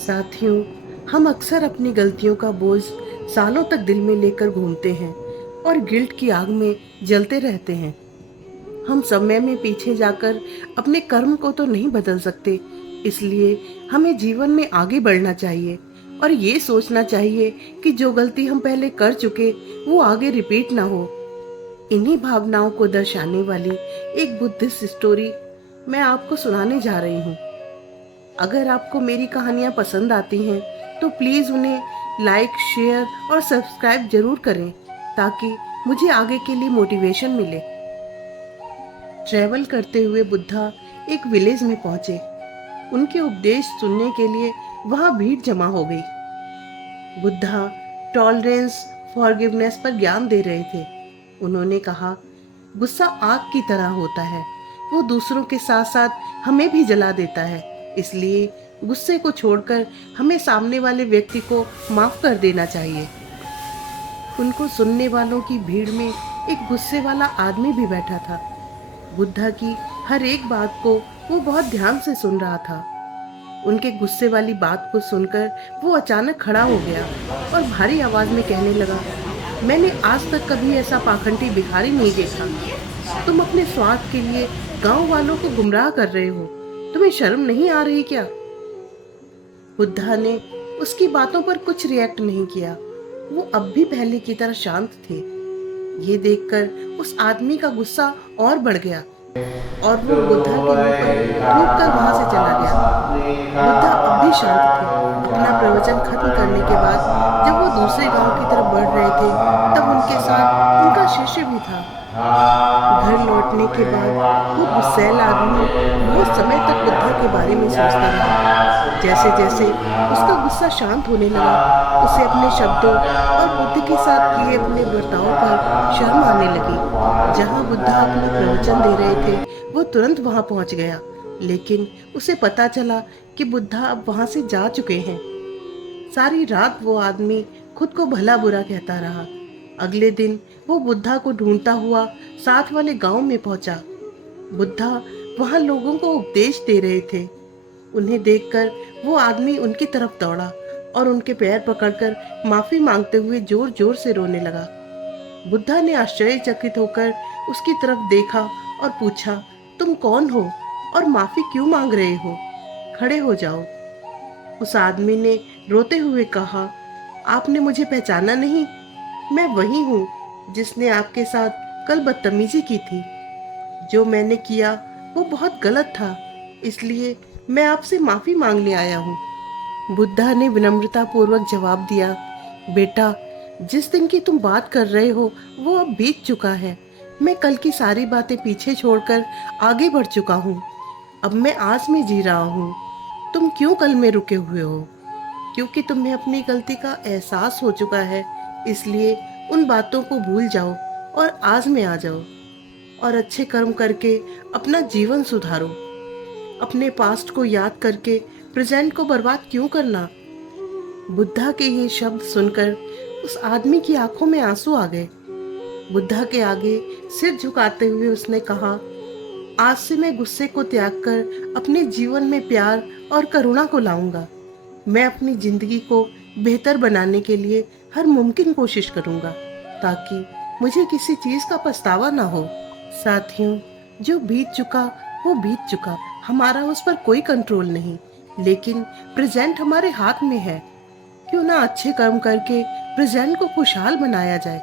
साथियों, हम अक्सर अपनी गलतियों का बोझ सालों तक दिल में लेकर घूमते हैं और गिल्ट की आग में जलते रहते हैं। हम समय में पीछे जाकर अपने कर्म को तो नहीं बदल सकते, इसलिए हमें जीवन में आगे बढ़ना चाहिए और ये सोचना चाहिए कि जो गलती हम पहले कर चुके वो आगे रिपीट ना हो। इन्हीं भावनाओं को दर्शाने वाली एक बुद्धिस्ट स्टोरी मैं आपको सुनाने जा रही हूँ। अगर आपको मेरी कहानियाँ पसंद आती हैं तो प्लीज़ उन्हें लाइक, शेयर और सब्सक्राइब जरूर करें ताकि मुझे आगे के लिए मोटिवेशन मिले। ट्रैवल करते हुए बुद्धा एक विलेज में पहुंचे। उनके उपदेश सुनने के लिए वहां भीड़ जमा हो गई। बुद्धा टॉलरेंस, फॉरगिवनेस पर ज्ञान दे रहे थे। उन्होंने कहा, गुस्सा आग की तरह होता है, वो दूसरों के साथ साथ हमें भी जला देता है। इसलिए गुस्से को छोड़कर हमें सामने वाले व्यक्ति को माफ कर देना चाहिए। उनको सुनने वालों की भीड़ में एक गुस्से वाला आदमी भी बैठा था। बुद्धा की हर एक बात को वो बहुत ध्यान से सुन रहा था। उनके गुस्से वाली बात को सुनकर वो अचानक खड़ा हो गया और भारी आवाज में कहने लगा, मैंने आज तक कभी ऐसा पाखंडी भिखारी नहीं देखा। तुम अपने स्वार्थ के लिए गांव वालों को गुमराह कर रहे हो। तुम्हें शर्म नहीं आ रही क्या? बुद्धा ने उसकी बातों पर कुछ रिएक्ट नहीं किया। वो अब भी पहले की तरह शांत थे। ये देखकर उस आदमी का गुस्सा और बढ़ गया और वो बुद्धा के मुंह पर थूक कर वहां से चला गया। बुद्धा अब भी शांत थे। अपना प्रवचन खत्म करने के बाद जब वो दूसरे गांव की तरफ बढ़ रहे थे, तब उनके साथ उनका शिष्य भी था। घर लौटने के बाद वो गुस्सैल आदमी बहुत समय तक बुद्धा के बारे में सोचता रहा। जैसे जैसे उसका गुस्सा शांत होने लगा, उसे अपने शब्दों और बुद्ध के साथ किए अपने बर्ताव पर शर्म आने लगी। जहां बुद्धा अपना प्रवचन दे रहे थे, वो तुरंत वहां पहुंच गया, लेकिन उसे पता चला कि बुद्धा अब वहां से जा चुके हैं। सारी रात वो आदमी खुद को भला बुरा कहता रहा। अगले दिन वो बुद्धा को ढूंढता हुआ साथ वाले गांव में पहुंचा। बुद्धा वहां लोगों को उपदेश दे रहे थे। उन्हें देखकर वो आदमी उनकी तरफ दौड़ा और उनके पैर पकड़कर माफी मांगते हुए जोर जोर से रोने लगा। बुद्धा ने आश्चर्यचकित होकर उसकी तरफ देखा और पूछा, तुम कौन हो और माफी क्यों मांग रहे हो? खड़े हो जाओ। उस आदमी ने रोते हुए कहा, आपने मुझे पहचाना नहीं? मैं वही हूँ जिसने आपके साथ कल बदतमीजी की थी। जो मैंने किया वो बहुत गलत था, इसलिए मैं आपसे माफी मांगने आया हूँ। बुद्धा ने विनम्रता पूर्वक जवाब दिया, बेटा, जिस दिन की तुम बात कर रहे हो वो अब बीत चुका है। मैं कल की सारी बातें पीछे छोड़कर आगे बढ़ चुका हूँ। अब मैं आज में जी रहा हूँ। तुम क्यों कल में रुके हुए हो? क्योंकि तुम्हें अपनी गलती का एहसास हो चुका है, इसलिए उन बातों को भूल जाओ और आज में आ जाओ और अच्छे कर्म करके अपना जीवन सुधारो। अपने पास्ट को याद करके प्रेजेंट को बर्बाद क्यों करना? बुद्धा के ये शब्द सुनकर उस आदमी की आंखों में आंसू आ गए। बुद्धा के आगे सिर झुकाते हुए उसने कहा, आज से मैं गुस्से को त्याग कर अपने जीवन में प्यार और करुणा को लाऊंगा। मैं अपनी जिंदगी को बेहतर बनाने के लिए हर मुमकिन कोशिश करूंगा ताकि मुझे किसी चीज का पछतावा ना हो। साथियों, जो बीत चुका वो बीत चुका, हमारा उस पर कोई कंट्रोल नहीं, लेकिन प्रेजेंट हमारे हाथ में है। क्यों ना अच्छे कर्म करके प्रेजेंट को खुशहाल बनाया जाए।